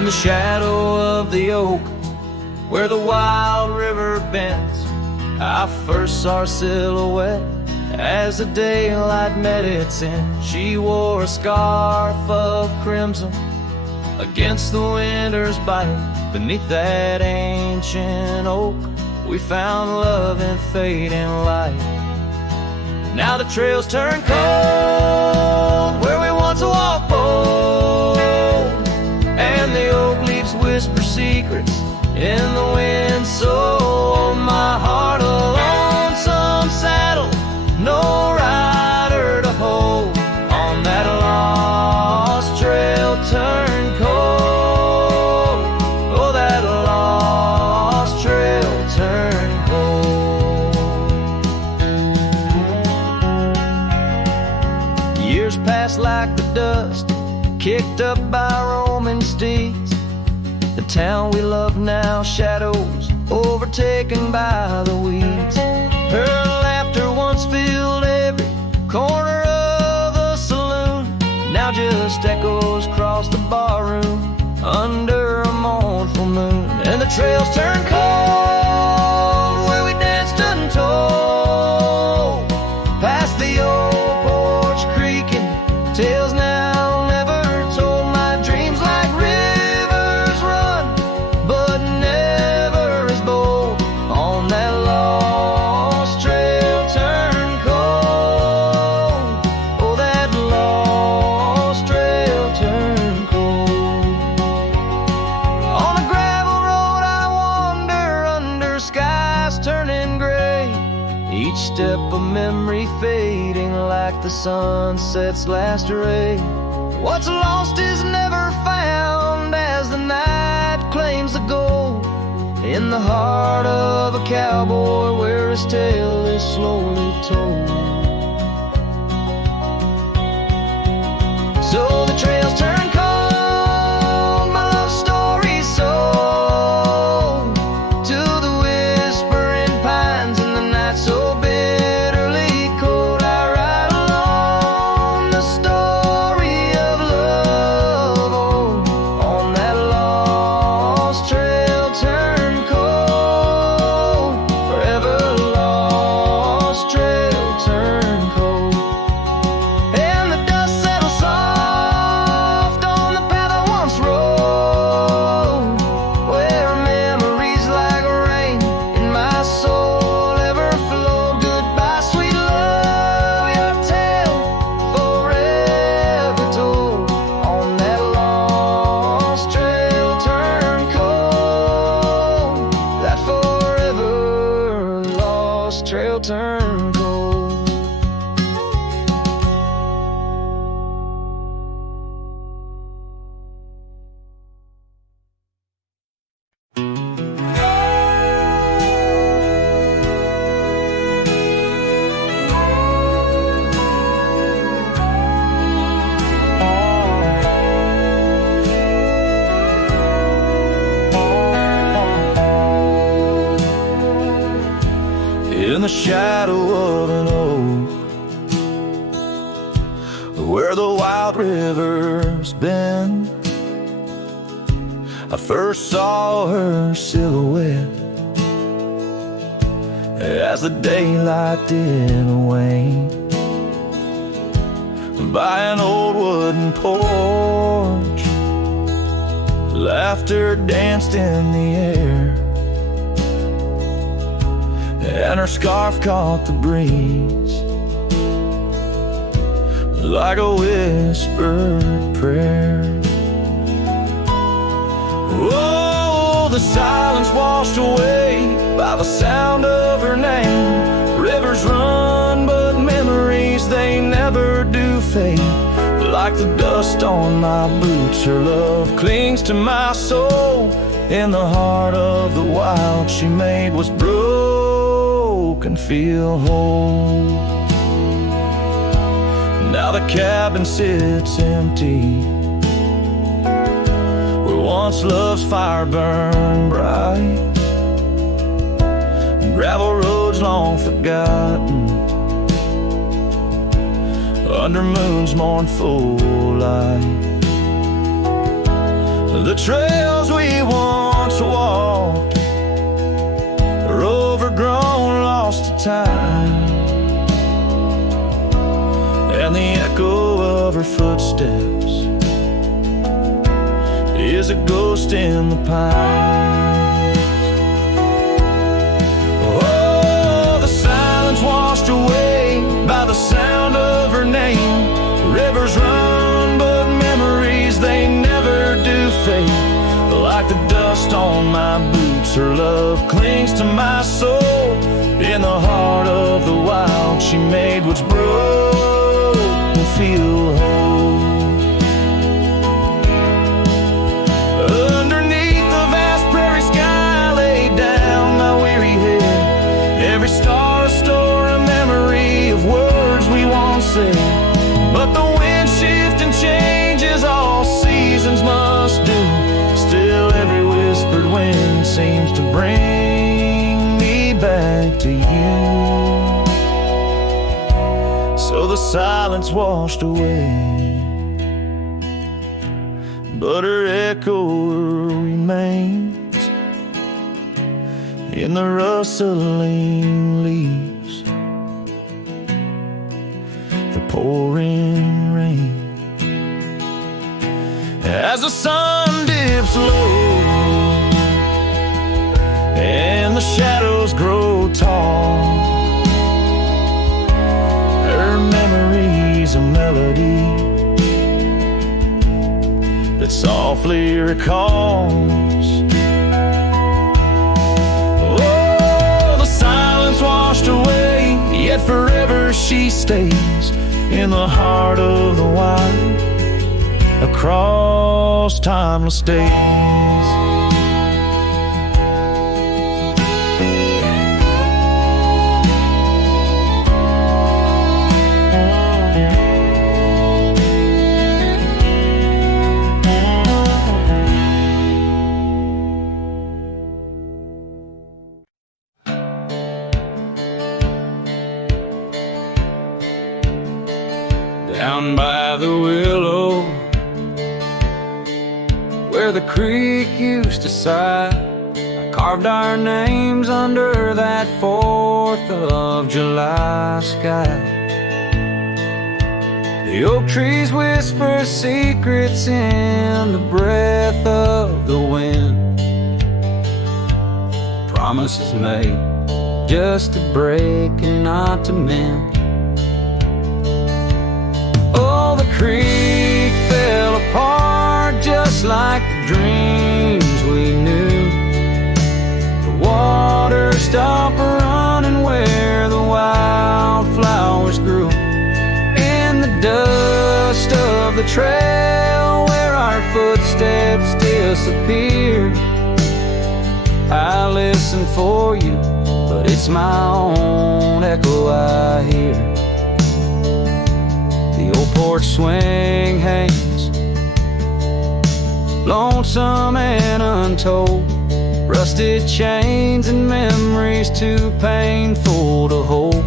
In the shadow of the oak, where the wild river bends, I first saw her silhouette as the daylight met its end. She wore a scarf of crimson against the winter's bite. Beneath that ancient oak, we found love in fading light. Now the trails turn cold where we once walked bold, and the oak leaves whisper secrets in the wind. So my heart, a lonesome saddle, no rider to hold. On that lost trail turn cold. Oh, that lost trail turn cold. Years passed like the dust kicked up by roaming steeds. The town we love now shadows overtaken by the weeds. Her laughter once filled every corner of the saloon, now just echoes across the barroom under a mournful moon. And the trails turn cold where we danced untold, past the old porch creaking, tales now never told. My dreams like rivers run, but never as bold. On that lost trail turn cold. Oh, that lost trail turn cold. On a gravel road I wander under skies turning gray, each step a memory fading like the sunset's last ray. What's lost is never found as the night claims the gold in the heart of a cowboy where his tale is slowly told. So the trails turn cold, my love story's sold to the whispering pines in the night so bitterly cold. I ride along the story of love, oh, on that lost trail turn cold, forever lost trail turn cold. And the dust settles soft on the path I once rode, where memories like rain in my soul ever flow. Goodbye, sweet love, your tale forever told. On that lost trail turn cold, that forever lost trail turn cold. In the shadow of an oak, where the wild river's bend, I first saw her silhouette as the daylight didn't wane. By an old wooden porch, laughter danced in the air, and her scarf caught the breeze like a whispered prayer. Oh, the silence washed away by the sound of her name. Rivers run, but memories, they never do fade. Like the dust on my boots, her love clings to my soul. In the heart of the wild she made was broken, feel whole. Now the cabin sits empty, where once love's fire burned bright. Gravel roads long forgotten, under moon's mournful light. The trails we once walked are overgrown, lost to time, and the echo of her footsteps is a ghost in the pines. Oh, the silence washed away by the sound of her name. Rivers run, but memories, they never do fade. Like the dust on my boots, her love clings to my soul. In the heart of the wild, she made what's broken feel whole. Underneath the vast prairie sky, laid down my weary head. Every star a story, a memory of words we once said. But the wind shifts and changes, all seasons must do. Still every whispered wind seems to bring me back to you. So the silence washed away, but her echo remains in the rustling leaves, the pouring rain. As the sun dips low and the shadows grow tall, her memory's a melody that softly recalls. Oh, the silence washed away, yet forever she stays in the heart of the wild, across timeless days. Down by the willow, where the creek used to sigh, I carved our names under that 4th of July sky. The oak trees whisper secrets in the breath of the wind, promises made just to break and not to mend. Oh, the creek fell apart just like the dreams we knew. The water stopped running where the wildflowers grew. In the dust of the trail where our footsteps disappeared, I listen for you, but it's my own echo I hear. The old porch swing hangs, lonesome and untold. Rusted chains and memories too painful to hold.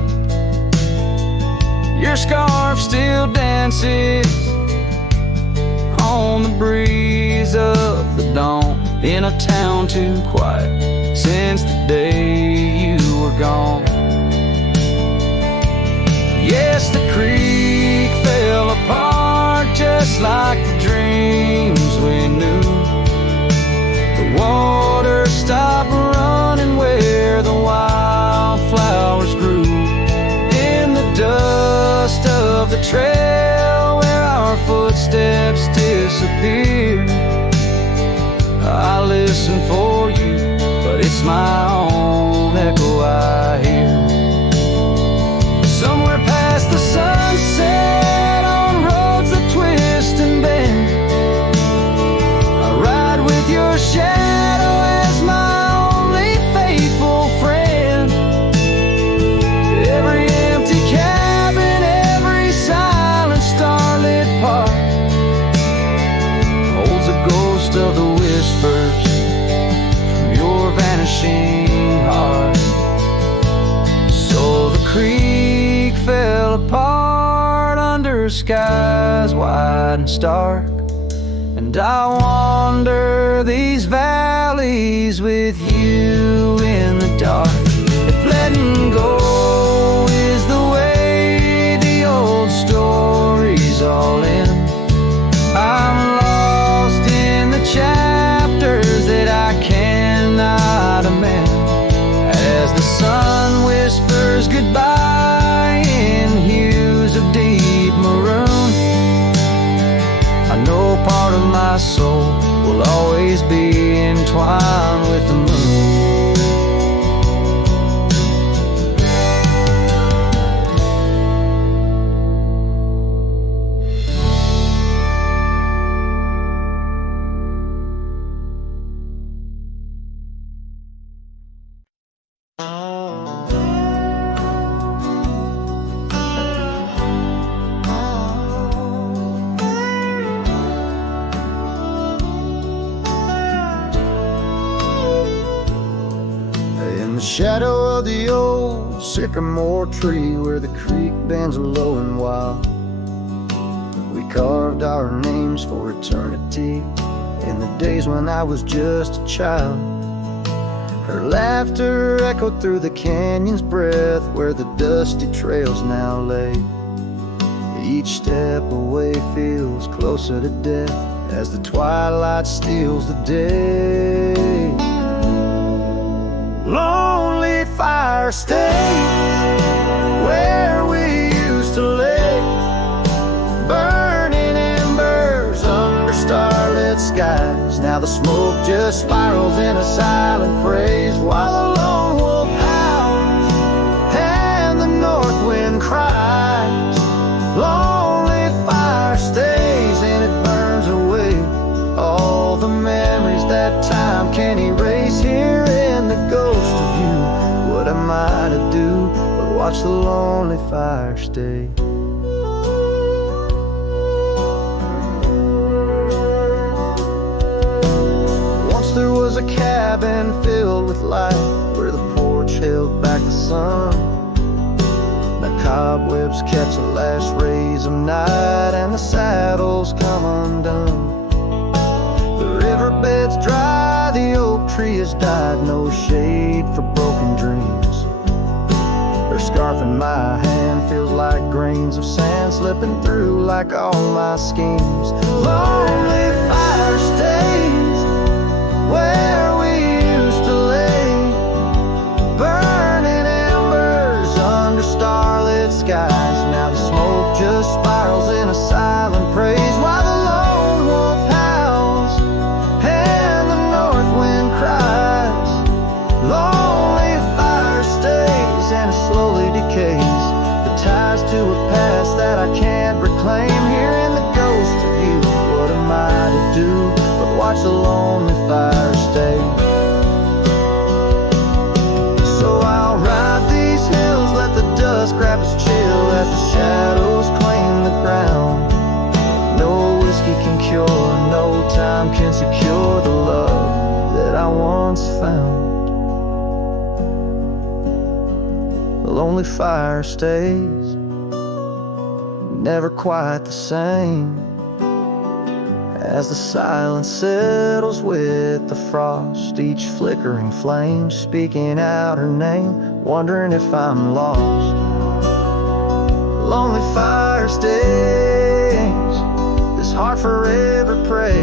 Your scarf still dances on the breeze of the dawn, in a town too quiet since the day you were gone. Yes, the creek fell apart just like the dreams we knew. The water stopped running where the wildflowers grew. In the dust of the trail where our footsteps disappeared, I listen for you, but it's my own echo I hear. Somewhere past the sunset, on roads that twist and bend, I ride with your shadow as my only faithful friend. Every empty cabin, every silent starlit park holds a ghost of the whispers from your vanishing heart. So the creek fell apart under skies wide and stark, and And I wander these valleys with you in the dark. If letting go is the way the old stories all end, I'm lost in the chapters that I cannot amend. As the sun whispers goodbye in hues of deep maroon, I know part of my soul will always be entwined with the moon. Shadow of the old sycamore tree where the creek bends low and wild, we carved our names for eternity in the days when I was just a child. Her laughter echoed through the canyon's breath where the dusty trails now lay. Each step away feels closer to death as the twilight steals the day. Lonely fire, stay where we used to lay, burning embers under starlit skies. Now the smoke just spirals in a silent praise while the lone wolf howls and the north wind cries. Lonely fire stays and it burns away all the memories that time can't erase. Here in the ghost of you, what am I to do but watch the lonely fire stay? Once there was a cabin filled with light where the porch held back the sun. The cobwebs catch the last rays of night and the saddles come undone. The riverbed's dry, the oak tree has died, no shade for broken dreams. Her scarf in my hand feels like grains of sand slipping through like all my schemes. Lonely fire stays where we used to lay, burning embers under starlit skies. Now the smoke just spirals in a silent praise while the lone wolf howls and the north wind cries. Lonely fire stays and it slowly decays, the ties to a past that I can't reclaim. Here in the ghost of you, what am I to do but watch the lonely fire stay? So I'll ride these hills, let the dust grab its chill as the shadows claim the ground. No whiskey can cure, no time can secure the love that I once found. The lonely fire stays, never quite the same, as the silence settles with the frost, each flickering flame speaking out her name, wondering if I'm lost. Lonely fire stays, this heart forever prays.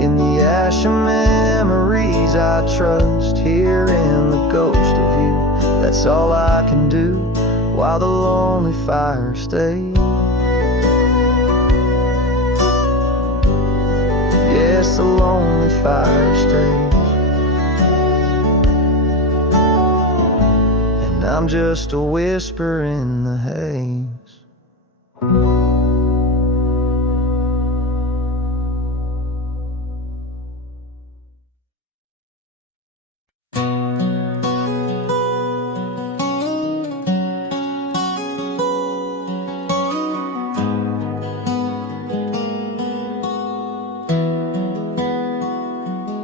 In the ash of memories I trust, here in the ghost of you, that's all I can do while the lonely fire stays. Yes, the lonely fire stays, and I'm just a whisper in the haze.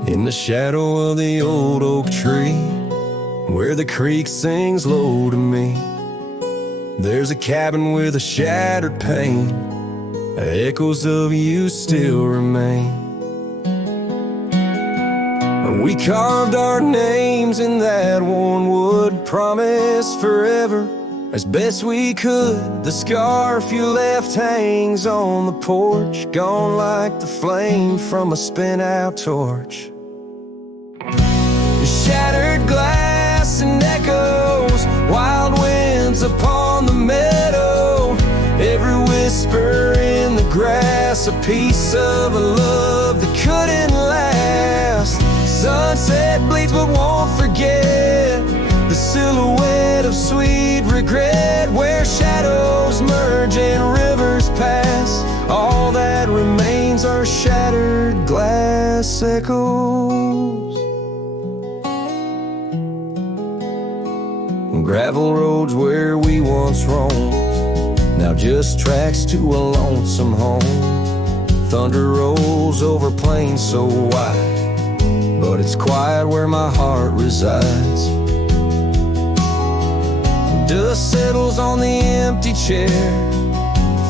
In the shadow of the old oak tree, where the creek sings low to me, there's a cabin with a shattered pane echoes of you still remain. We carved our names in that worn wood, promised forever as best we could. The scarf you left hangs on the porch, gone like the flame from a spent-out torch. Shattered glass and echoes, wild winds upon the meadow, every whisper in the grass, a piece of a love that couldn't last. Sunset bleeds but won't forget the silhouette of sweet regret, where shadows merge and rivers pass. All that remains are shattered glass echoes. Gravel roads where we once roamed, now just tracks to a lonesome home. Thunder rolls over plains so wide, but it's quiet where my heart resides. Dust settles on the empty chair,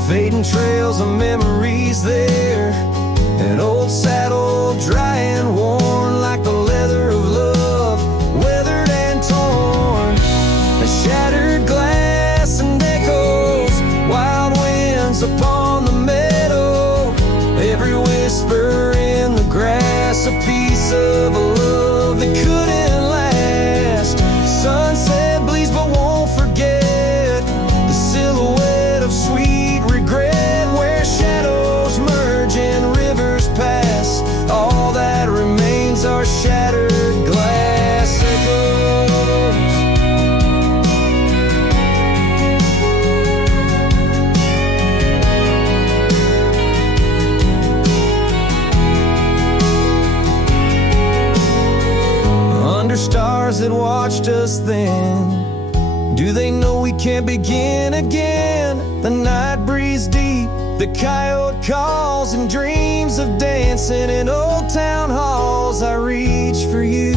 fading trails of memories there. An old saddle dry and worn like the leather of love, weathered and torn. A shattered glass and echoes, wild winds upon the meadow, every whisper in the grass, a piece of a love that couldn't last. Sunset bleeds but won't forget the silhouette of sweet regret, where shadows merge and rivers pass. All that remains are shattered glass echoes. Under stars that watched us then, do they know we can't begin again? The night breeze deep, the coyote calls, and dreams of dancing in old town halls. I reach for you,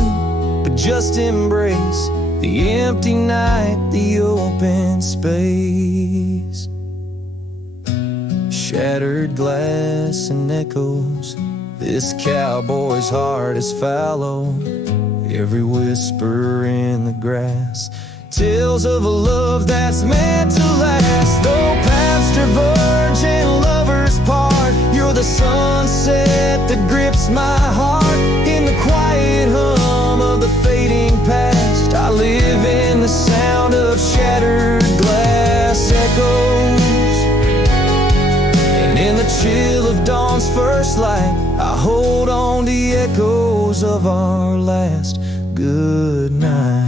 but just embrace the empty night, the open space. Shattered glass and echoes, this cowboy's heart is fallow, every whisper in the grass, tales of a love that's meant to last. Though paths diverge and lovers part, you're the sunset that grips my heart. In the quiet hum of the fading past, I live in the sound of shattered glass echoes. And in the chill of dawn's first light, I hold on to the echoes of our last good night.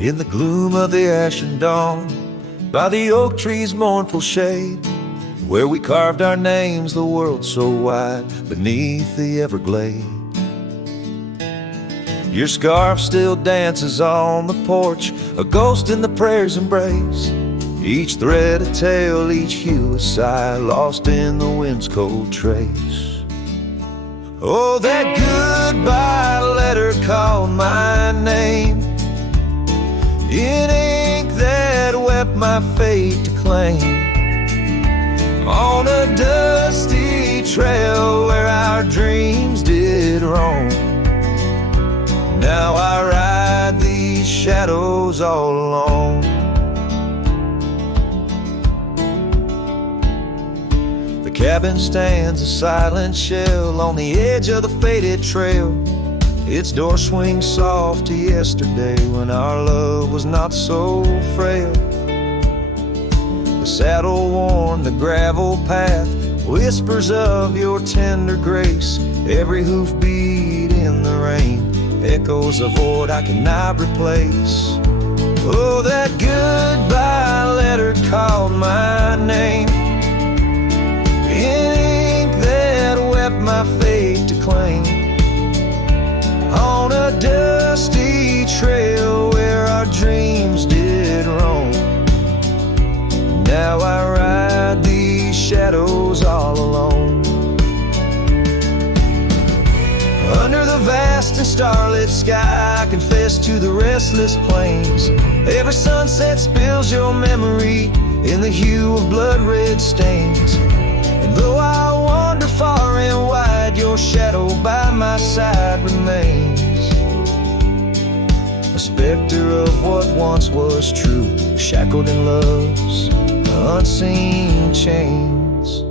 In the gloom of the ashen dawn, by the oak tree's mournful shade, where we carved our names, the world so wide, beneath the Everglade. Your scarf still dances on the porch, a ghost in the prayer's embrace. Each thread a tale, each hue a sigh, lost in the wind's cold trace. Oh, that goodbye letter called my name, in ink that wept my fate to claim. On a dusty trail where our dreams did roam, now I ride these shadows all alone. The cabin stands a silent shell on the edge of the faded trail. Its door swings soft to yesterday when our love was not so frail. The saddle worn, the gravel path, whispers of your tender grace. Every hoofbeat in the rain, echoes a void I cannot replace. Oh, that goodbye letter called my name, in ink that wept my fate to claim. On a dusty trail where our dreams did roam, to the restless plains. Every sunset spills your memory in the hue of blood-red stains. And though I wander far and wide, your shadow by my side remains. A specter of what once was true, shackled in love's unseen chains.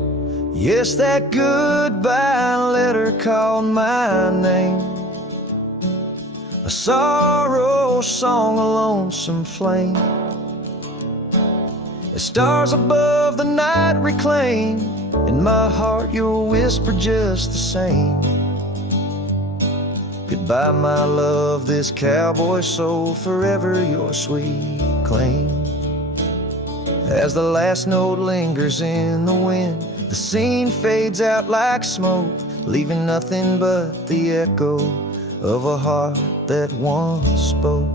Yes, that goodbye letter called my name, a sorrow song, a lonesome flame. As stars above the night reclaim, in my heart your whisper just the same. Goodbye, my love, this cowboy soul, forever your sweet claim. As the last note lingers in the wind, the scene fades out like smoke, leaving nothing but the echo of a heart that once spoke.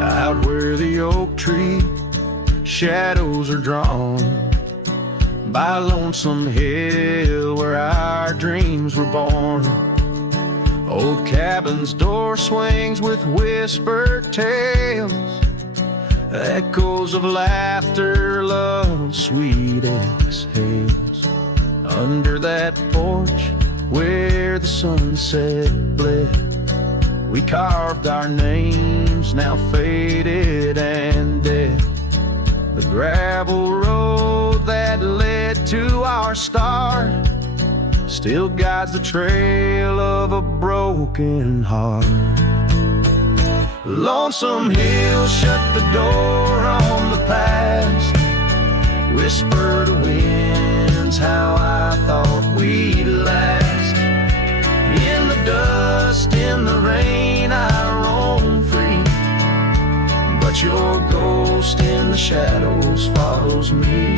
Out where the oak tree shadows are drawn by a lonesome hill where our dreams were born. Old cabin's door swings with whispered tales, echoes of laughter, love, sweet exhales. Under that porch where the sunset bled, we carved our names, now faded and dead. The gravel road that led to our start still guides the trail of a broken heart. Lonesome Hill shut the door on the past, whisper to winds how I thought we'd last. In the dust, in the rain, I roam free, but your ghost in the shadows follows me.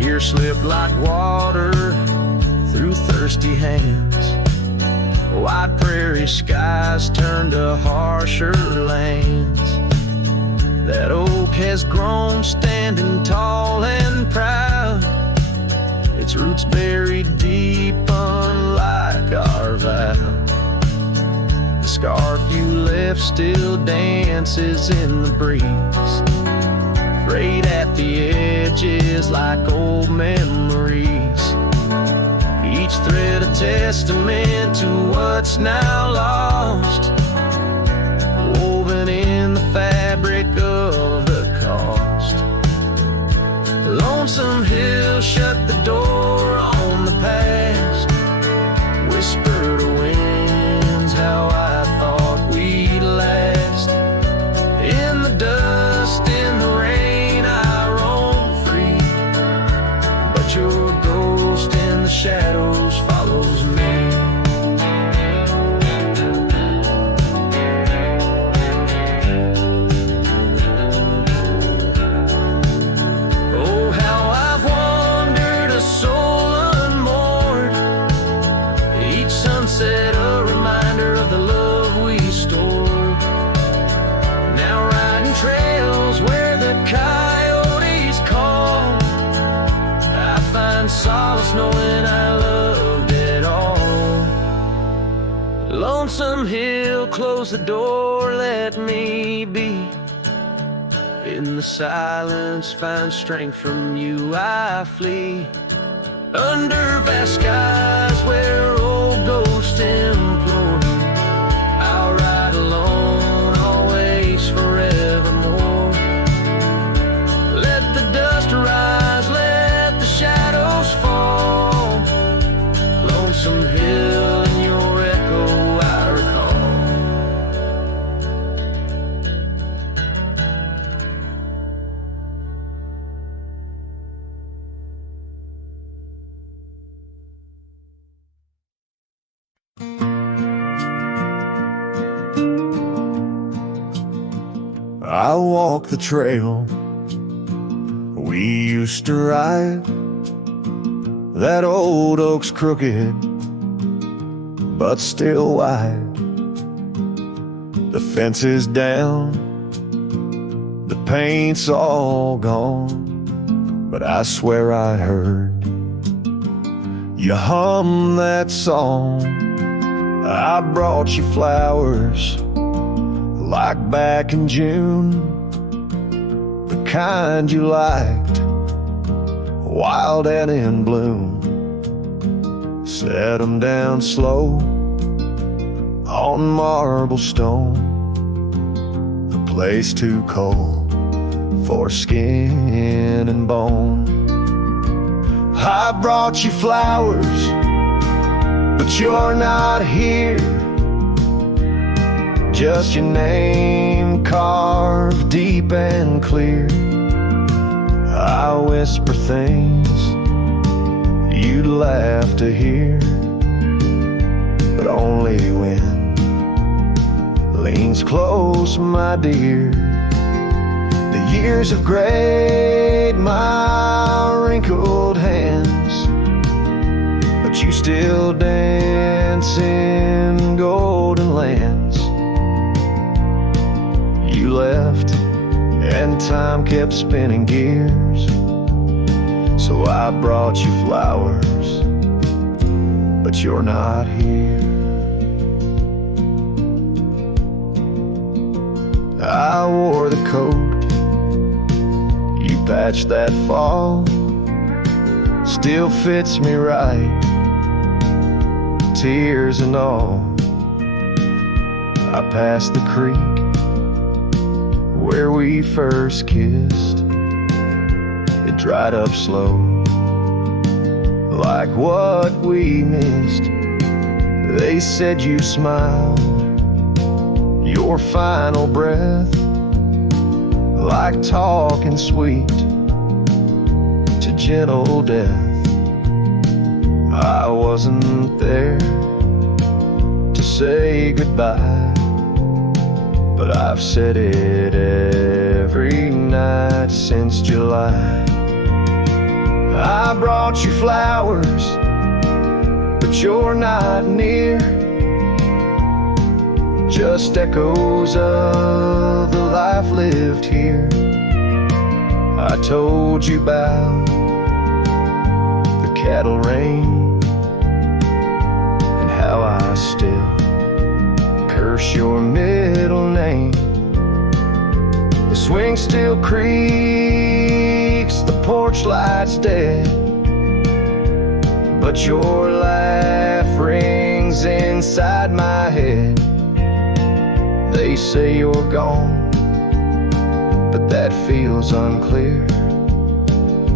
Years slip like water through thirsty hands, wide prairie skies turn to harsher lands. That oak has grown standing tall and proud, its roots buried deep unlike our vow. The scarf you left still dances in the breeze, frayed at the edges like old memories. Each thread a testament to what's now lost, woven in the fabric of the cost. Lonesome Hill shut the door on the past, whisper to winds how I thought we'd last. In the dust, in the rain, I roam free, but your ghost in the shadows follows me. Oh, how I've wandered, a soul unmoored, each sunset a reminder of the love we stored. Now riding trails where the coyotes call, I find solace knowing I loved it all. Lonesome Hill, close the door, let me be. In the silence, find strength from you, I flee. Under vast skies where old ghosts implore, I'll ride alone, always, forevermore. Let the dust rise, let the shadows fall. Lonesome Hill, in your echo I recall. I walk the trail we used to ride. That old oak's crooked, but still wide. The fence is down, the paint's all gone, but I swear I heard you hum that song. I brought you flowers like back in June, the kind you liked, wild and in bloom. Set them down slow on marble stone, a place too cold for skin and bone. I brought you flowers, but you're not here. Just your name carved deep and clear. I whisper things you'd laugh to hear, but only when leans close, my dear. The years have grayed my wrinkled hands, but you still dance in golden lands. You left and time kept spinning gears, so I brought you flowers, but you're not here. I wore the coat you patched that fall, still fits me right, tears and all. I passed the creek where we first kissed. It dried up slow, like what we missed. They said you smiled, your final breath, like talking sweet to gentle death. I wasn't there to say goodbye, but I've said it every night since July. I brought you flowers, but you're not near. Just echoes of the life lived here. I told you about the cattle rain and how I still curse your middle name. The swing still creaks, the porch light's dead, but your laugh rings inside my head. They say you're gone, but that feels unclear.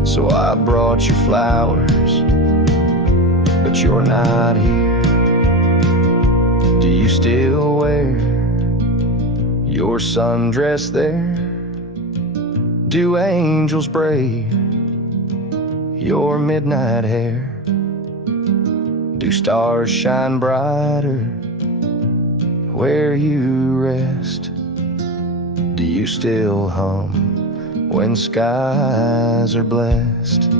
So I brought you flowers, but you're not here. Do you still wear your sundress there? Do angels braid your midnight hair? Do stars shine brighter where you rest? Do you still hum when skies are blessed?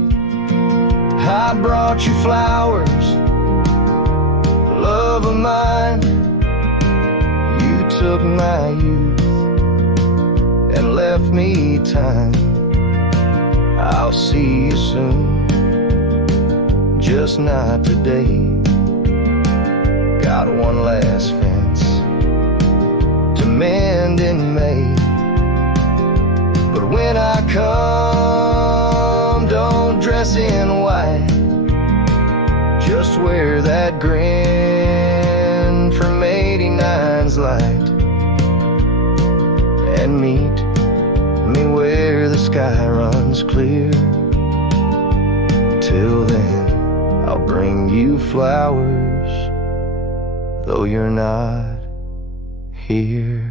I brought you flowers, love of mine. You took my youth and left me time. I'll see you soon, just not today. Got one last fence to mend in May, but when I come, don't dress in white. Just wear that grin from 89's light, and meet me where the sky runs clear. Till then, I'll bring you flowers, though you're not here.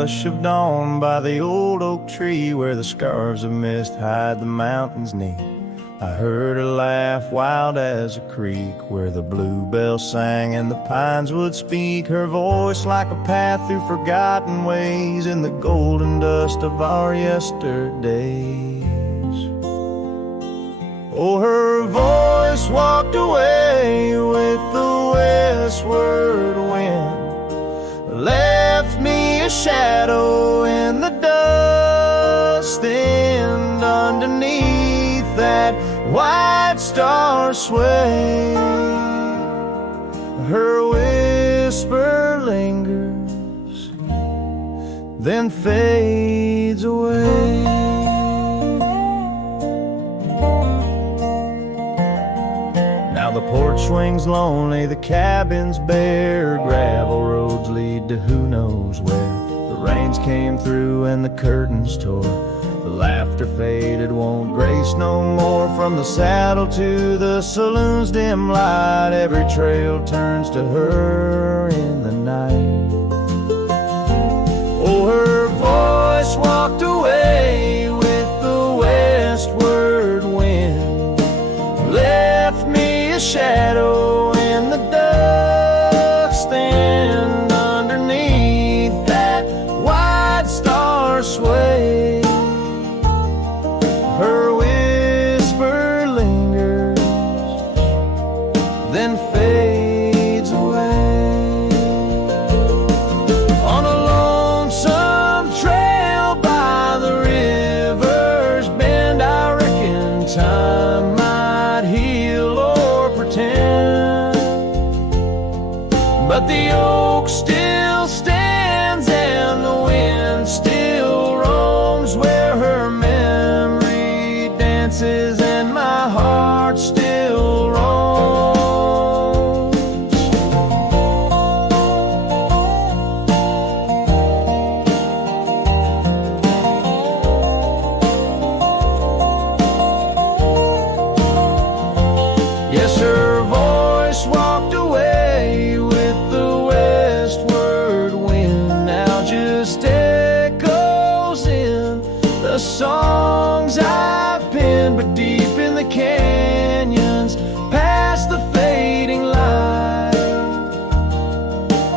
hush of dawn by the old oak tree where the scarves of mist hide the mountains neath. I heard her laugh wild as a creek where the bluebell sang and the pines would speak. Her voice like a path through forgotten ways in the golden dust of our yesterdays. Oh, her voice walked away with the westward wind, left me a shadow in the dust, and underneath that white star sway, her whisper lingers, then fades away. Now the porch swings lonely, the cabin's bare, gravel roads lead to who knows where. The rains came through and the curtains tore, the laughter faded, won't grace no more. From the saddle to the saloon's dim light, every trail turns to her in the night. Oh, her voice walked away with the westward wind, left me a shadow in the dust, and underneath that white star sway, her whisper lingers, then fades away. On a lonesome trail by the river's bend, I reckon time might heal or pretend, but the oak still stands and the wind still roams where her memory dances and my heart still roams. Yes, her voice walked away with the westward wind, now just echoes in the songs I've penned. But deep in the canyons, past the fading light,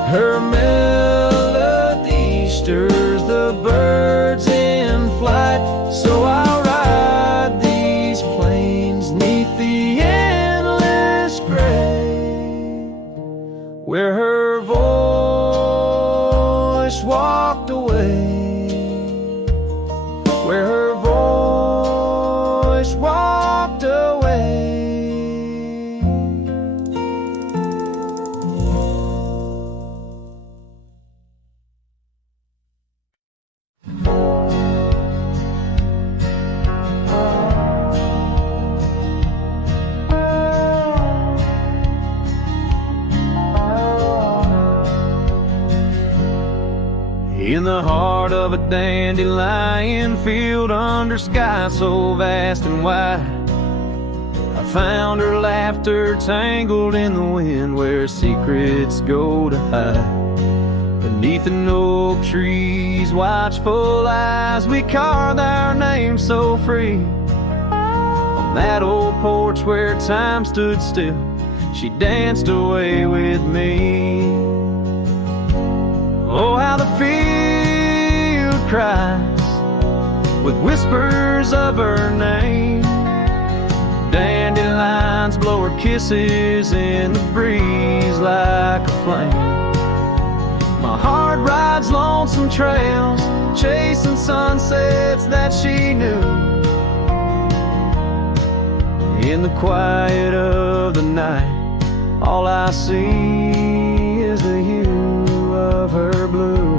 her melody stirs the birds in flight. So I'll ride these plains neath the endless gray, where her voice walked away, where her voice walked away. In the heart of a dandelion field under sky so vast and wide, I found her laughter tangled in the wind where secrets go to hide. Beneath an oak tree's watchful eyes, we carved our names so free. On that old porch where time stood still, she danced away with me. Oh, how the field cries with whispers of her name. Dandelions blow her kisses in the breeze like a flame. My heart rides lonesome trails, chasing sunsets that she knew. In the quiet of the night, all I see is the hue of her blue.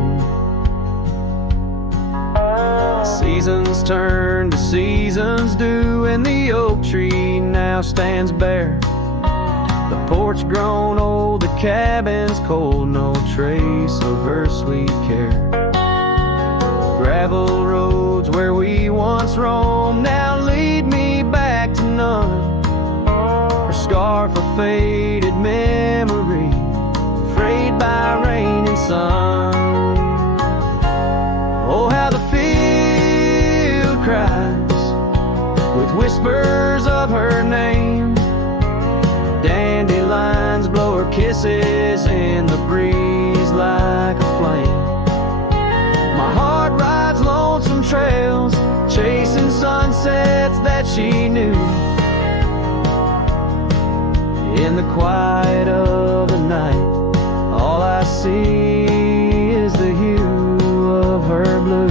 Seasons turn to seasons do, and the oak tree now stands bare. The porch grown old, the cabin's cold, no trace of her sweet care. Gravel roads where we once roamed now lead me back to none. Her scarf a faded memory, frayed by rain and sun. quiet of the night, all I see is the hue of her blue.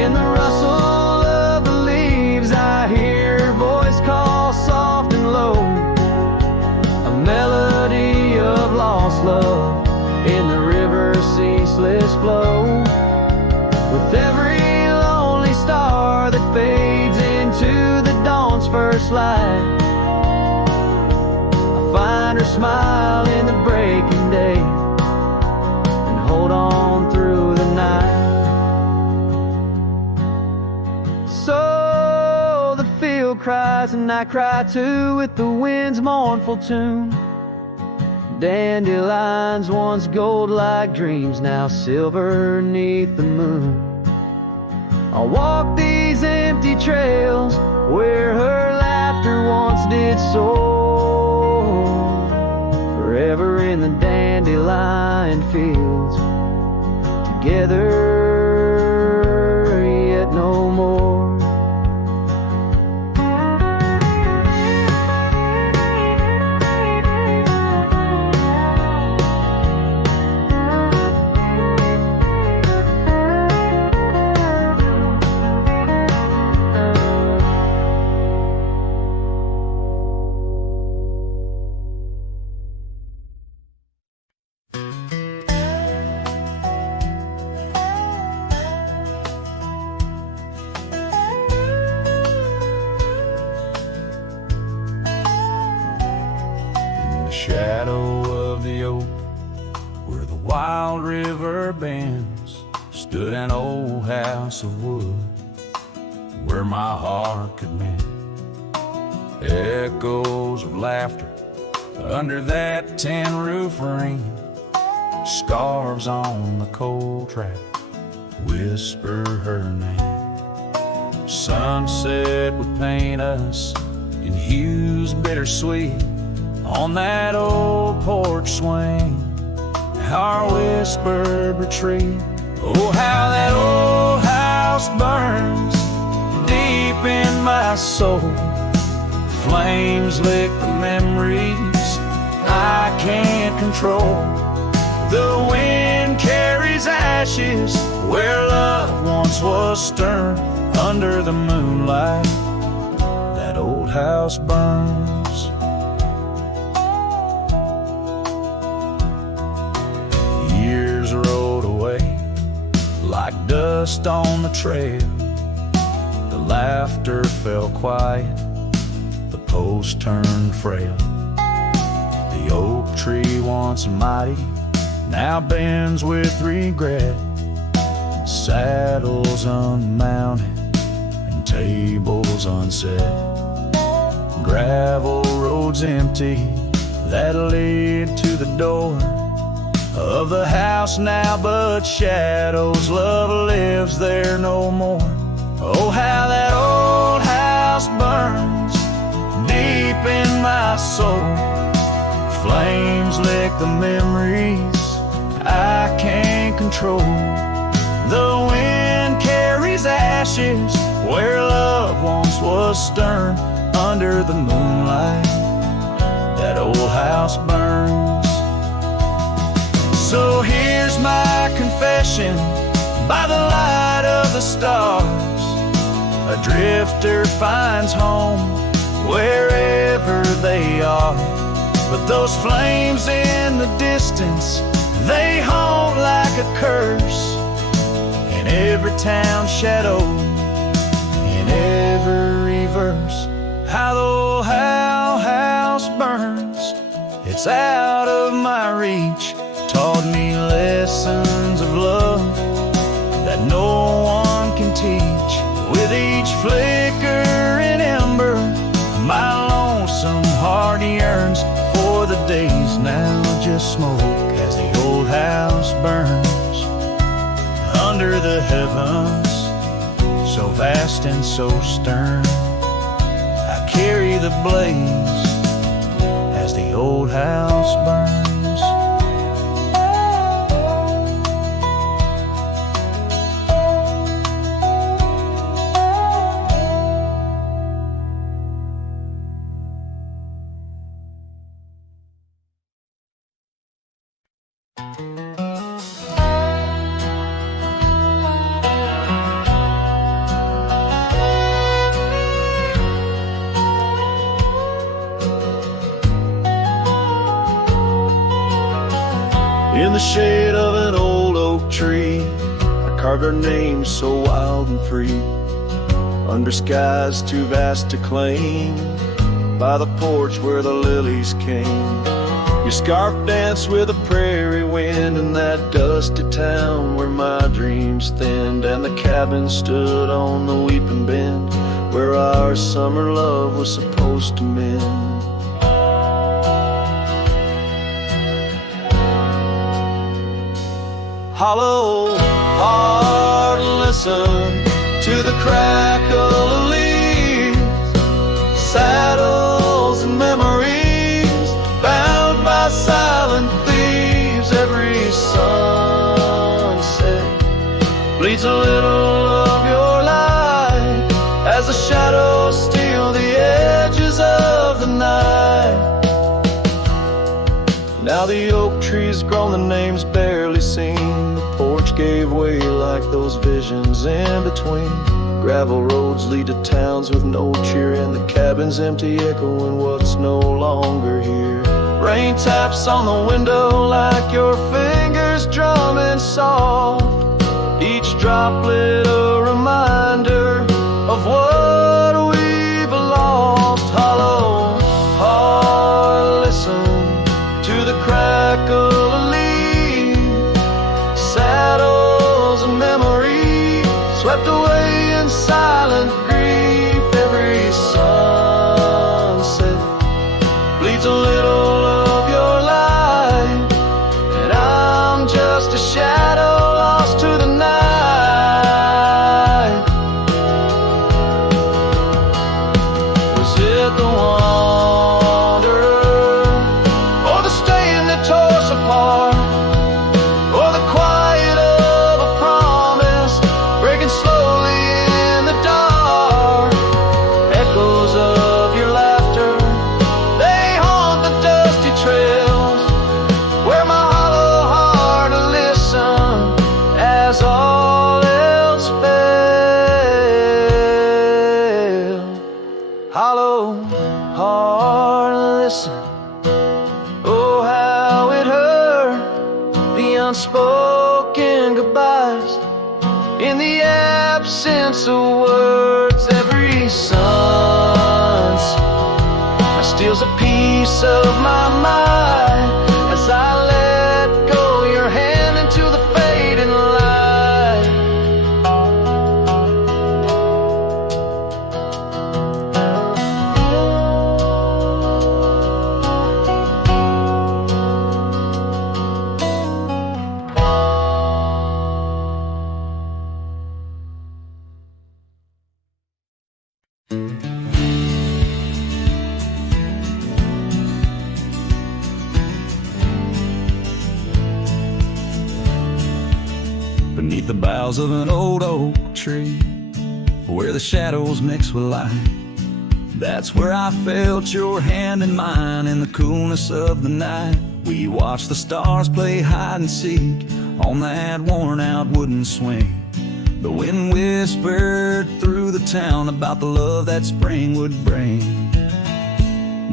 In the rustle of the leaves, I hear her voice call soft and low, a melody of lost love in the river's ceaseless flow. With every lonely star that fades into the dawn's first light, I find her smile in the breaking day and hold on through the night. So the field cries and I cry too with the wind's mournful tune. Dandelions once gold like dreams, now silver 'neath the moon. I'll walk these empty trails where her laughter once did soar, forever in the dandelion fields, together yet no more. Shadow of the oak, where the wild river bends, stood an old house of wood, where my heart could mend. Echoes of laughter under that tin roof ring, scarves on the cold track whisper her name. Sunset would paint us in hues bittersweet on that old porch swing, our whispered retreat. Oh, how that old house burns deep in my soul. Flames lick the memories I can't control. The wind carries ashes where love once was stern. Under the moonlight, that old house burns. Like dust on the trail, the laughter fell quiet, the post turned frail. The oak tree once mighty now bends with regret, saddles unmounted and tables unset. Gravel roads empty that lead to the door of the house now, but shadows, love lives there no more. Oh, how that old house burns deep in my soul. Flames lick the memories I can't control. The wind carries ashes where love once was stern. Under the moonlight, that old house burns. So here's my confession by the light of the stars. A drifter finds home wherever they are, but those flames in the distance, they haunt like a curse in every town shadow, in every verse. How the old house burns, it's out of my reach. Taught me lessons of love that no one can teach. With each flicker and ember, my lonesome heart yearns for the days now just smoke as the old house burns. Under the heavens, so vast and so stern, I carry the blaze as the old house burns. In the shade of an old oak tree, I carved our names so wild and free, under skies too vast to claim, by the porch where the lilies came. Your scarf danced with a prairie wind in that dusty town where my dreams thinned, and the cabin stood on the weeping bend where our summer love was supposed to mend. Hollow heart, listen to the crackle of leaves, saddles and memories bound by silent thieves. Every sunset bleeds a little of your light as the shadows steal the edges of the night. Now the oak tree's grown, the name's barely seen. The porch gave way like those visions in between. Gravel roads lead to towns with no cheer, and the cabin's empty, echoing what's no longer here. Rain taps on the window like your fingers drumming soft, each droplet a reminder of what we've lost. Hollow heart, listen to the crackle of leaves, saddles and memories swept away in silent grief. Every sunset bleeds a little of your light, and I'm just a shadow lost to the night. Was it the wanderer, or the stain that tore us apart, or the quiet of a promise breaking slowly in the dark? Echoes of your laughter, they haunt the dusty trails where my hollow heart listened as all else failed. Hollow heart, listen. Oh, how it hurt, the unspoken goodbyes in the absence of words. Every sunset steals a piece of my mind as I let go your hand into the fading light. Beneath the boughs of an old oak tree, where the shadows mix with light, that's where I felt your hand in mine in the coolness of the night. We watched the stars play hide and seek on that worn out wooden swing. The wind whispered through the town about the love that spring would bring.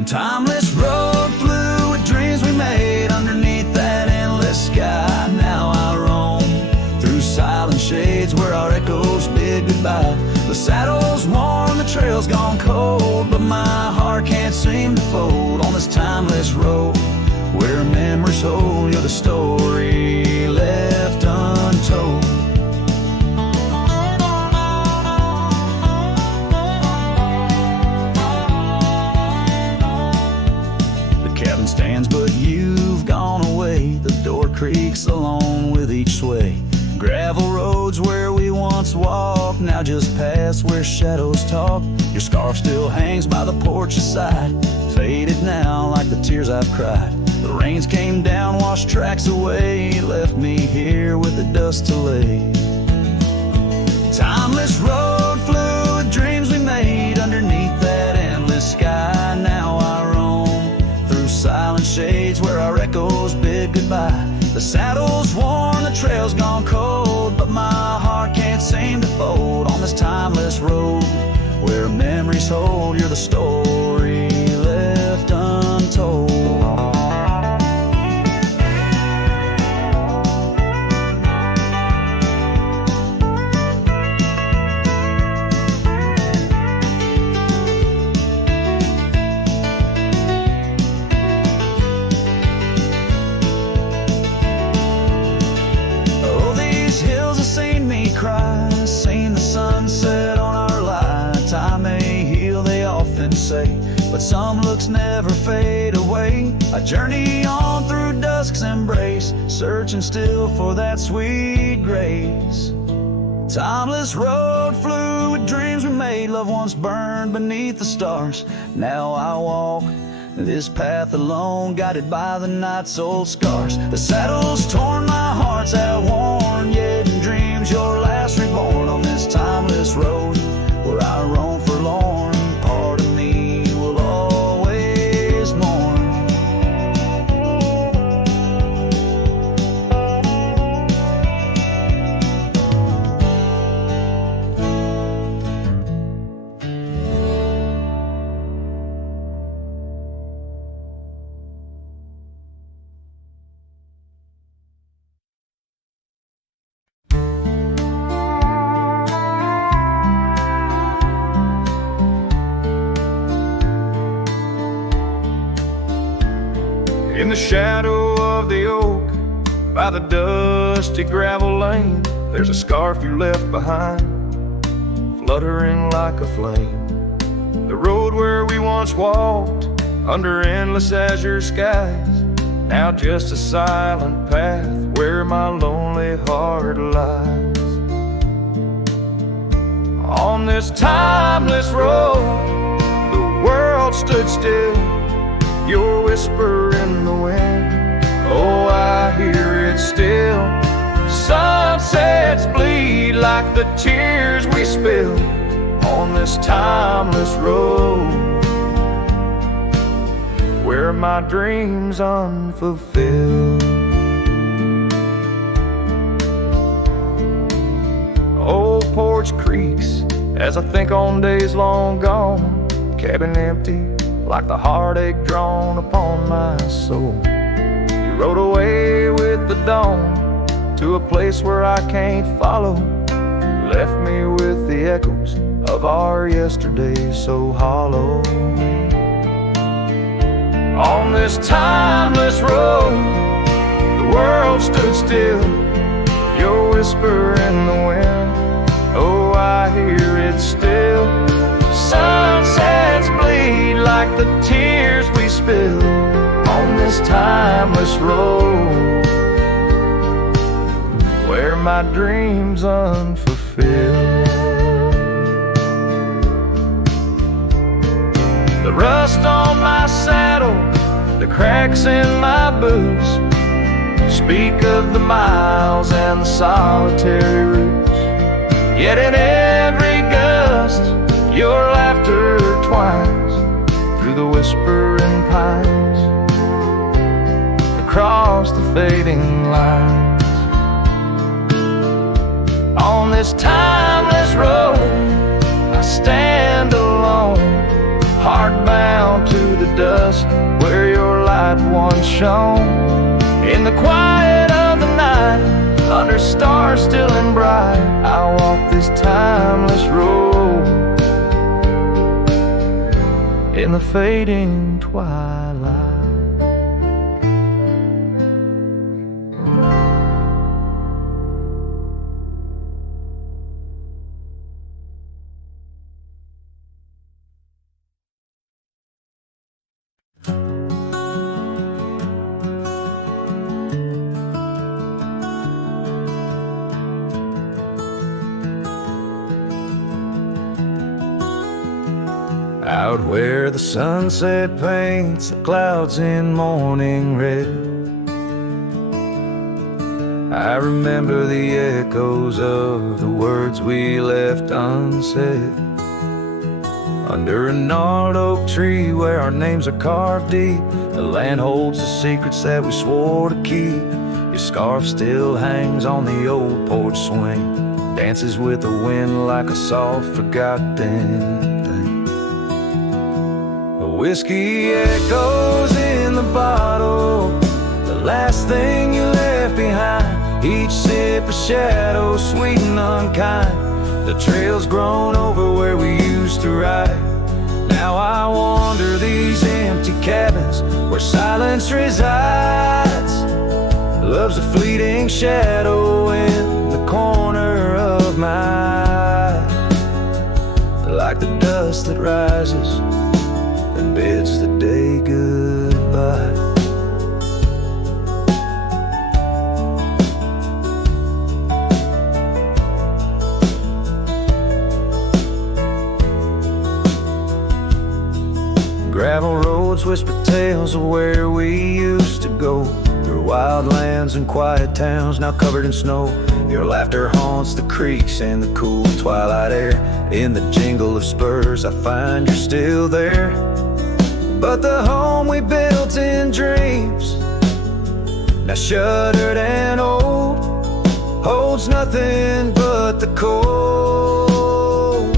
Timeless road flew with dreams we made underneath that endless sky. Now I roam through silent shades where our echoes bid goodbye. The saddle's worn, the trail's gone cold, but my heart can't seem to fold on this timeless road where memories hold. You're the story left untold. Cabin stands, but you've gone away. The door creaks along with each sway. Gravel roads where we once walked now just pass where shadows talk. Your scarf still hangs by the porch's side, faded now like the tears I've cried. The rains came down, washed tracks away, left me here with the dust to lay. Timeless road flew with dreams we made underneath that endless sky. Now I roam through silent shades where our echoes bid goodbye. The saddle's worn, the trail's gone cold, but my heart can't seem to fold on this timeless road where memories hold. You're the story left untold. some looks never fade away. I journey on through dusk's embrace, searching still for that sweet grace. Timeless road, fluid dreams we made, love once burned beneath the stars. Now I walk this path alone, guided by the night's old scars. The saddle's torn, my heart's outworn, yet in dreams you're last reborn on this timeless road where I roam forlorn. Part of me will always mourn. In the shadow of the oak, by the dusty gravel lane, there's a scarf you left behind, fluttering like a flame. The road where we once walked, under endless azure skies, now just a silent path where my lonely heart lies. On this timeless road, the world stood still, your whisper in the wind, oh, I hear it still. Sunsets bleed like the tears we spill on this timeless road where my dreams unfulfilled. Old porch creaks as I think on days long gone, cabin empty like the heartache drawn upon my soul. You rode away with the dawn to a place where I can't follow, left me with the echoes of our yesterdays so hollow. On this timeless road, the world stood still, your whisper in the wind, oh, I hear it still. Sunsets bleed like the tears we spill on this timeless road where my dreams unfulfilled. The rust on my saddle, the cracks in my boots, speak of the miles and the solitary routes. Yet in every gust your laughter twines through the whispering pines, across the fading lines. On this timeless road I stand alone, heart bound to the dust where your light once shone. In the quiet of the night, under stars still and bright, I walk this timeless road in the fading twilight. Out where the sunset paints the clouds in morning red, I remember the echoes of the words we left unsaid. Under a gnarled oak tree where our names are carved deep, the land holds the secrets that we swore to keep. Your scarf still hangs on the old porch swing, dances with the wind like a soft forgotten thing. Whiskey echoes in the bottle, the last thing you left behind. Each sip a shadow, sweet and unkind. The trail's grown over where we used to ride. Now I wander these empty cabins where silence resides. Love's a fleeting shadow in the corner of my eye, like the dust that rises and bids yesterday goodbye. Gravel roads whisper tales of where we used to go, through wild lands and quiet towns now covered in snow. Your laughter haunts the creeks and the cool twilight air. In the jingle of spurs I find you're still there. But the home we built in dreams, now shuttered and old, holds nothing but the cold.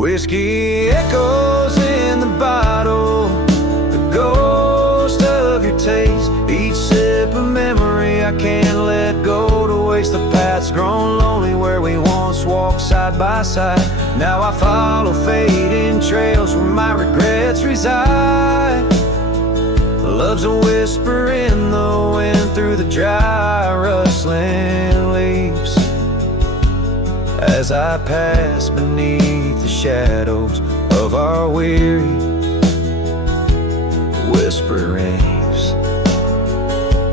Whiskey echoes in the bottle, the ghost of your taste. Each sip a memory I can't let go to waste. The path's grown lonely where we once walked side by side. Now I follow fading trails where my regrets reside. Love's a whisper in the wind through the dry rustling leaves, as I pass beneath the shadows of our weary whisperings.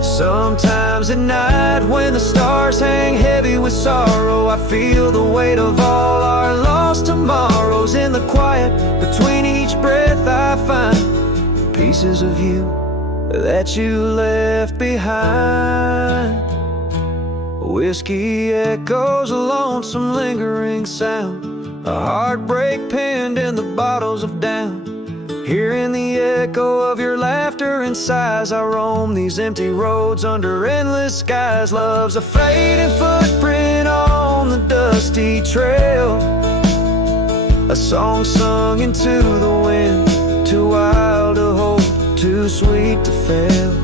Sometimes at night when the stars hang heavy with sorrow, I feel the weight of all our lost tomorrows. In the quiet between each breath I find pieces of you that you left behind. Whiskey echoes a lonesome lingering sound, a heartbreak pinned in the bottles of down. Hearing the echo of your laughter and sighs, I roam these empty roads under endless skies. Love's a fading footprint on the dusty trail, a song sung into the wind, too wild to hold, too sweet to fail.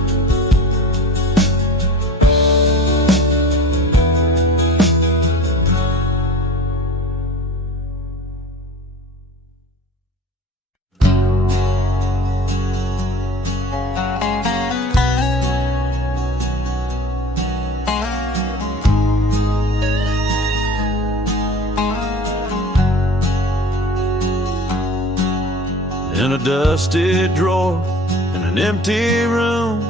In a dusty drawer in an empty room,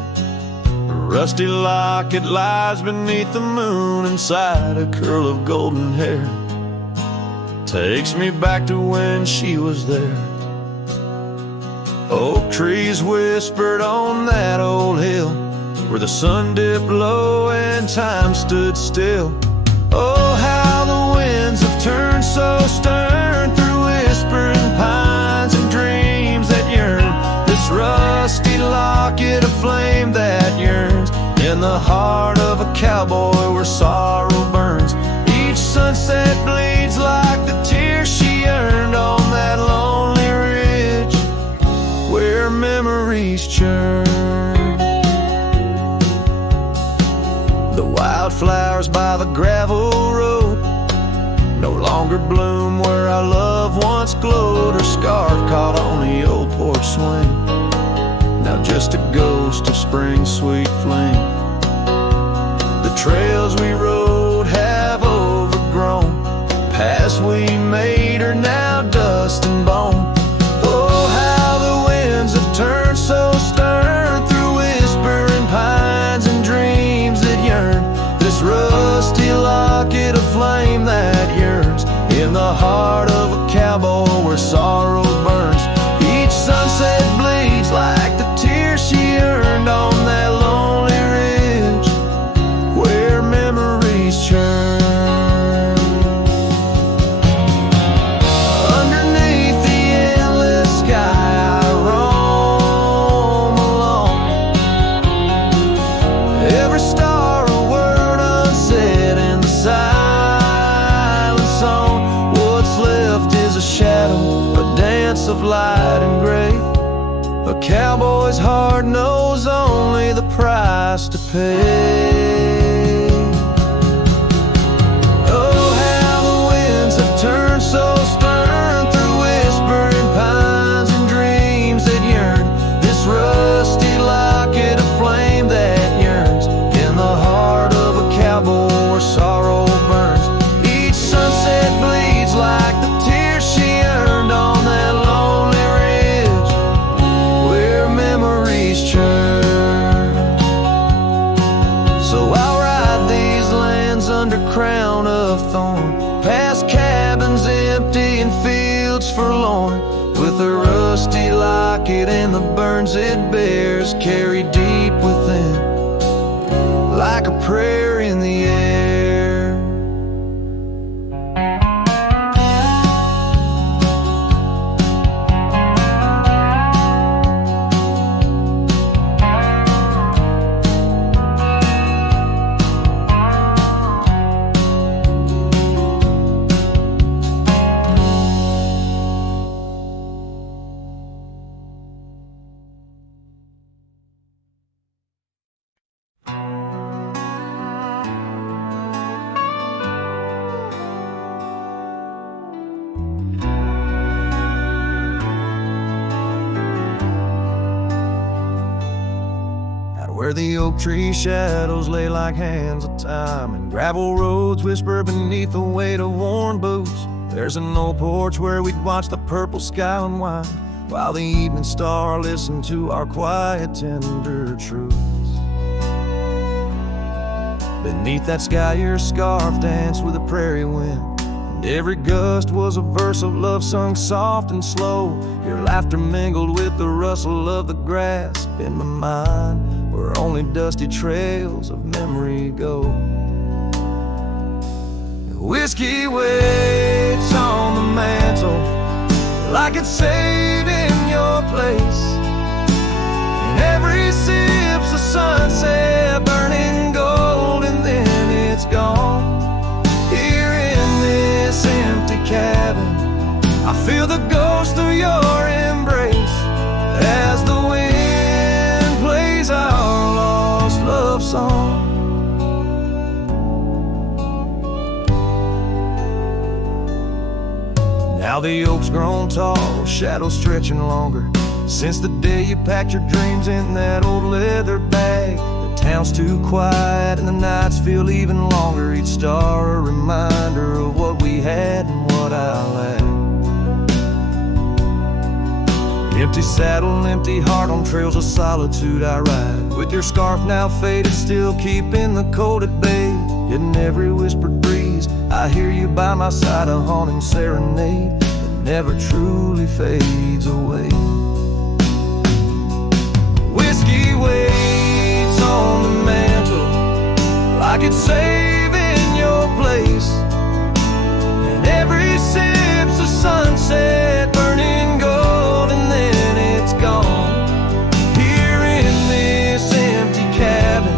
a rusty locket lies beneath the moon. Inside a curl of golden hair takes me back to when she was there. Oak trees whispered on that old hill, where the sun dipped low and time stood still. Oh, how the winds have turned so stern through whispering pines and dreams that yearn. This rusty locket, a flame that yearns in the heart of a cowboy where sorrow burns. Each sunset bleeds like the tears she earned on that lonely ridge where memories churn. The wildflowers by the gravel road no longer bloom where our love once glowed. Her scarf caught on the old porch swing, now just a ghost of spring's sweet flame. The trails we rode have overgrown, paths we made are now dust and bone. Oh, how the winds have turned so stern through whispering pines and dreams that yearn. This rusty locket, a flame that yearns in the heart of a cowboy where sorrow burns. Each sunset bleeds like the tears she earned on that lonely ridge where memories churn. Underneath the endless sky I roam alone, every star a word unsaid in the silent song. What's left is a shadow, a dance of light and gray. A cowboy's heart knows only the price to pay. Oh, how the winds have turned so stern through whispering pines and dreams that yearn. This rusty locket, a flame that yearns in the heart of a cowboy where sorrow burns. Each sunset bleeds like the tears she earned on that lonely ridge where under crown of thorn, past cabins empty and fields forlorn, with a rusty locket and the burns it bears carried deep within, like a prayer in the air. Where the oak tree shadows lay like hands of time, and gravel roads whisper beneath the weight of worn boots, there's an old porch where we'd watch the purple sky unwind, while the evening star listened to our quiet, tender truths. Beneath that sky your scarf danced with the prairie wind, and every gust was a verse of love sung soft and slow. Your laughter mingled with the rustle of the grass in my mind, where only dusty trails of memory go. Whiskey waits on the mantle like it's saved in your place, and every sip's a sunset burning gold, and then it's gone. Here in this empty cabin, I feel the ghost of your embrace as the wind plays our lost love song. Now the oak's grown tall, shadows stretching longer, since the day you packed your dreams in that old leather bag. The town's too quiet and the nights feel even longer, each star a reminder of what we had and what I lacked. Empty saddle, empty heart, on trails of solitude I ride, with your scarf now faded, still keeping the cold at bay. Yet in every whispered breeze I hear you by my side, a haunting serenade that never truly fades away. Whiskey waits on the mantle like it's saving your place, and every sip's a sunset burning gold, and then it's gone. Here in this empty cabin,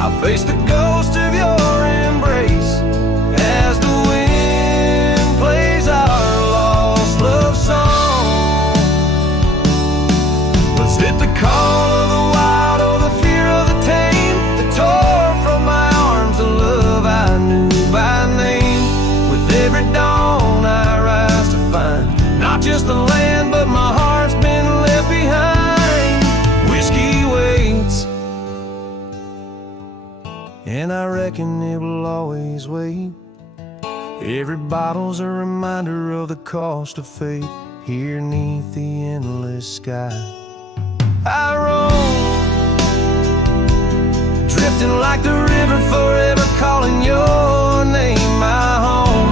I face the ghost of your embrace as the wind plays our lost love song. Was it the call of the wild or the fear of the tame that tore from my arms the love I knew by name? With every dawn I rise to find not just the land, but my heart's been left behind. Whiskey waits, and I reckon it will always wait. Every bottle's a reminder of the cost of fate here neath the endless sky. I roam, drifting like the river, forever calling your name my home.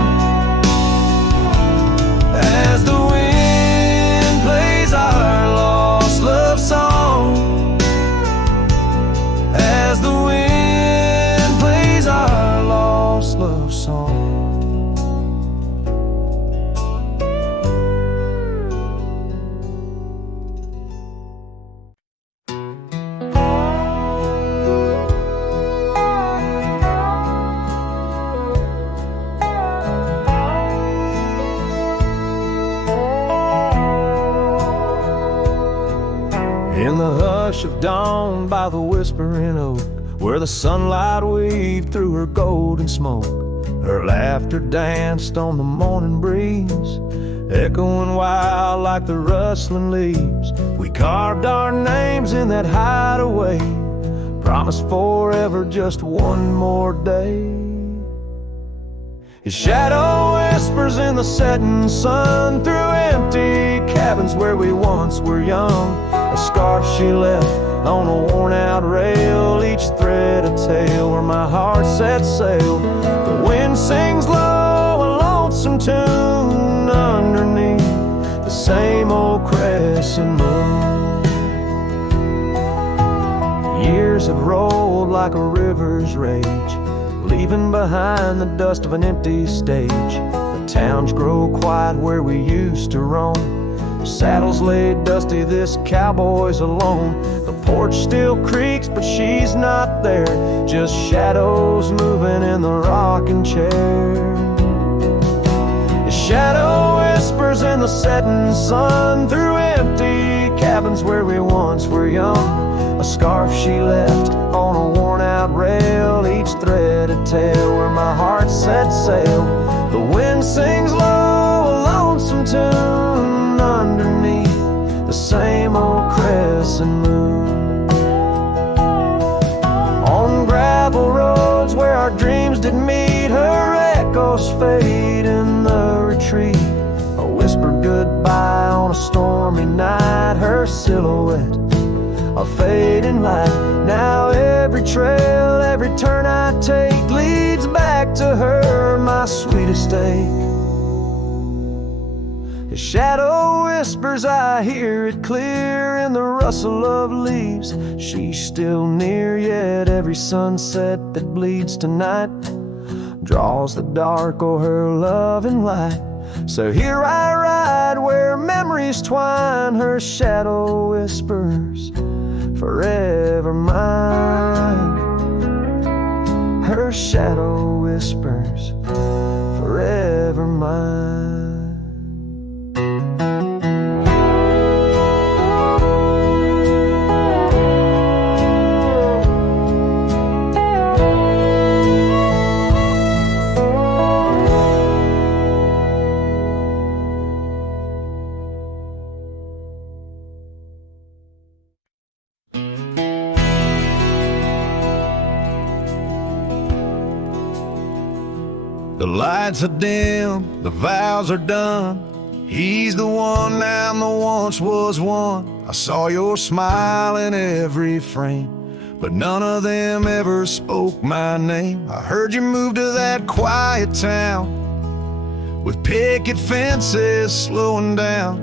As the wind plays our lost love song, as the wind plays our lost love song. In the hush of dawn by the whispering oak, where the sunlight weaved through her golden smoke, her laughter danced on the morning breeze, echoing wild like the rustling leaves. We carved our names in that hideaway, promised forever just one more day. His shadow whispers in the setting sun through empty cabins where we once were young. A scarf she left on a worn out rail, each thread a tale where my heart set sail. The wind sings low, a lonesome tune underneath the same old crescent moon. Years have rolled like a river's rage, leaving behind the dust of an empty stage. The towns grow quiet where we used to roam, saddles laid dusty, this cowboy's alone. The porch still creaks, but she's not there, just shadows moving in the rocking chair. His shadow whispers in the setting sun through empty cabins where we once were young. A scarf she left on a worn out rail, each thread a tale where my heart set sail. The wind sings low, a lonesome tune underneath the same old crescent moon. On gravel roads where our dreams did meet, her echoes fade in the retreat. A whispered goodbye on a stormy night, her silhouette a fading light. Now every trail, every turn I take leads back to her, my sweet estate. His shadow whispers, I hear it clear in the rustle of leaves. She's still near, yet every sunset that bleeds tonight draws the dark o'er her loving light. So here I ride where memories twine, her shadow whispers, forever mine. Her shadow whispers, forever mine. The lights are dim, the vows are done. He's the one, I'm the once was one. I saw your smile in every frame, but none of them ever spoke my name. I heard you moved to that quiet town with picket fences slowing down.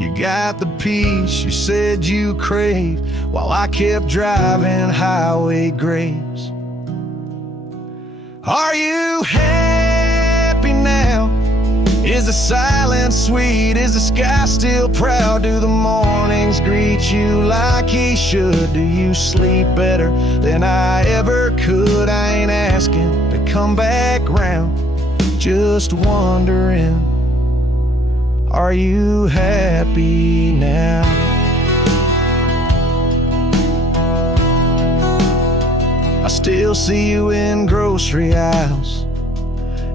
You got the peace you said you craved while I kept driving highway graves. Are you happy now? Is the silence sweet? Is the sky still proud? Do the mornings greet you like he should? Do you sleep better than I ever could? I ain't asking to come back round, just wondering, are you happy now? I still see you in grocery aisles,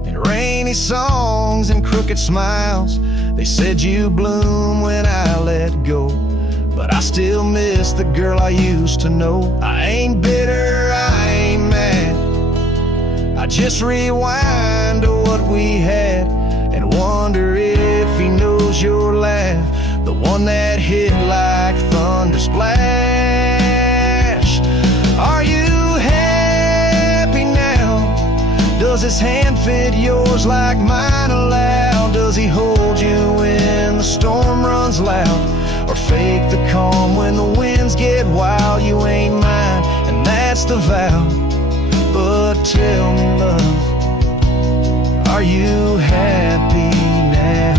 in rainy songs and crooked smiles. They said you bloom when I let go, but I still miss the girl I used to know. I ain't bitter, I ain't mad, I just rewind to what we had and wonder if he knows your laugh, the one that hit like thunder splash. Are you happy now? Does his hand fit yours like mine allow? Does he hold you when the storm runs loud, or fake the calm when the winds get wild? You ain't mine, and that's the vow. But tell me, love, are you happy now?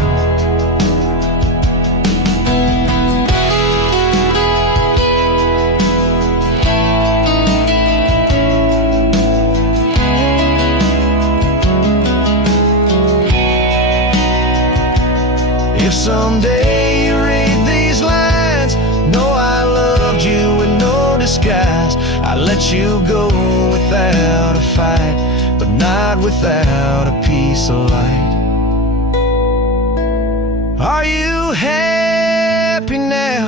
If someday you read these lines, know I loved you with no disguise. I let you go without a fight, but not without a piece of light. Are you happy now?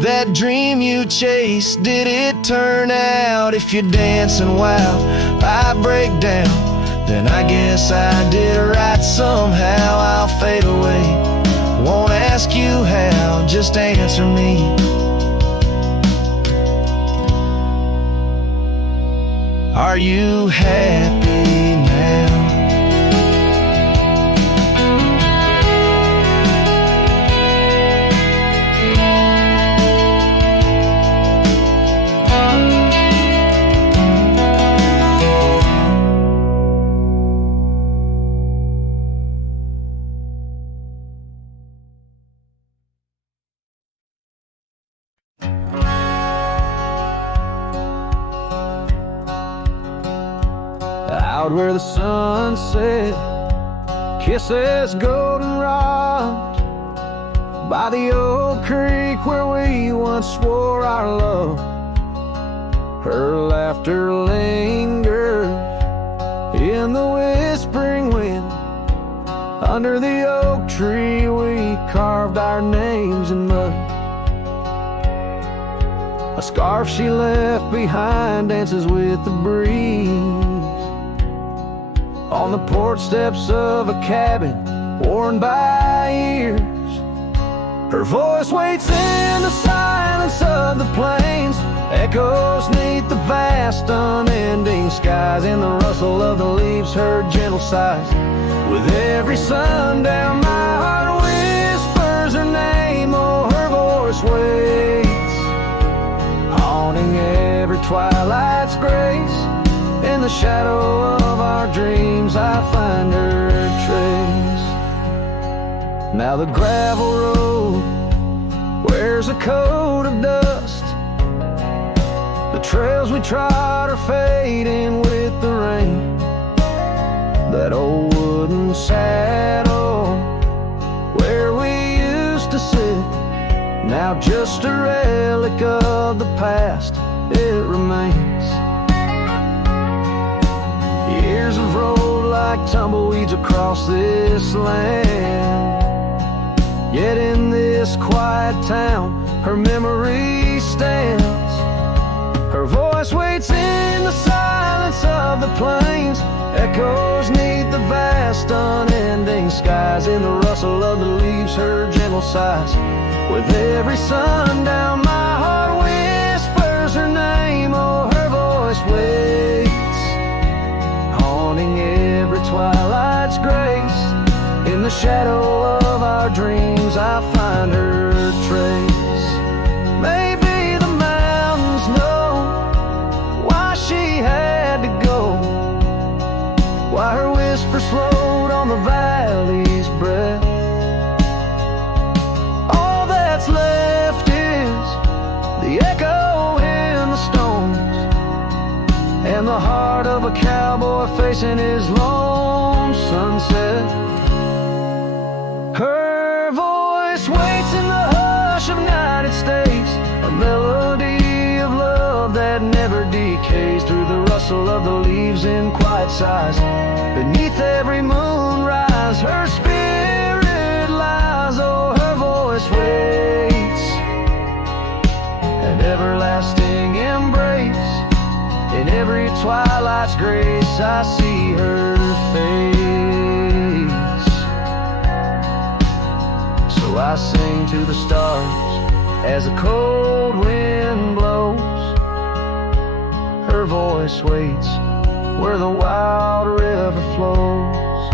That dream you chased, did it turn out? If you're dancing wild, I break down, then I guess I did right somehow. I'll fade away, won't ask you how, just answer me. Are you happy now? Out where the sun set kisses goldenrod by the old creek where we once swore our love. Her laughter lingers in the whispering wind. Under the oak tree we carved our names in mud. A scarf she left behind dances with the breeze on the porch steps of a cabin worn by years. Her voice waits in the silence of the plains, echoes neath the vast unending skies. In the rustle of the leaves her gentle sighs. With every sundown my heart whispers her name. Oh, her voice waits, haunting every twilight's grace. In the shadow of our dreams I find her trace. Now the gravel road wears a coat of dust. The trails we trod are fading with the rain. That old wooden saddle where we used to sit, now just a relic of the past, it remains. Years have rolled like tumbleweeds across this land, yet in this quiet town her memory stands. Her voice waits in the silence of the plains, echoes neath the vast unending skies. In the rustle of the leaves her gentle sighs. With every sundown my heart whispers her name. Oh, her voice waits, haunting every twilight's grace. In the shadow of our dreams I find her trace. Maybe the mountains know why she had to go, why her whisper slowed on the valley's breath. All that's left is the echo in the stones, and the heart of a cowboy facing his lone sunset. Her voice waits in the hush of night, it stays a melody of love that never decays. Through the rustle of the leaves in quiet sighs, beneath every moonrise her spirit lies. Oh, her voice waits, an everlasting embrace. In every twilight's grace I see her face. So I sing to the stars as the cold wind blows. Her voice waits where the wild river flows.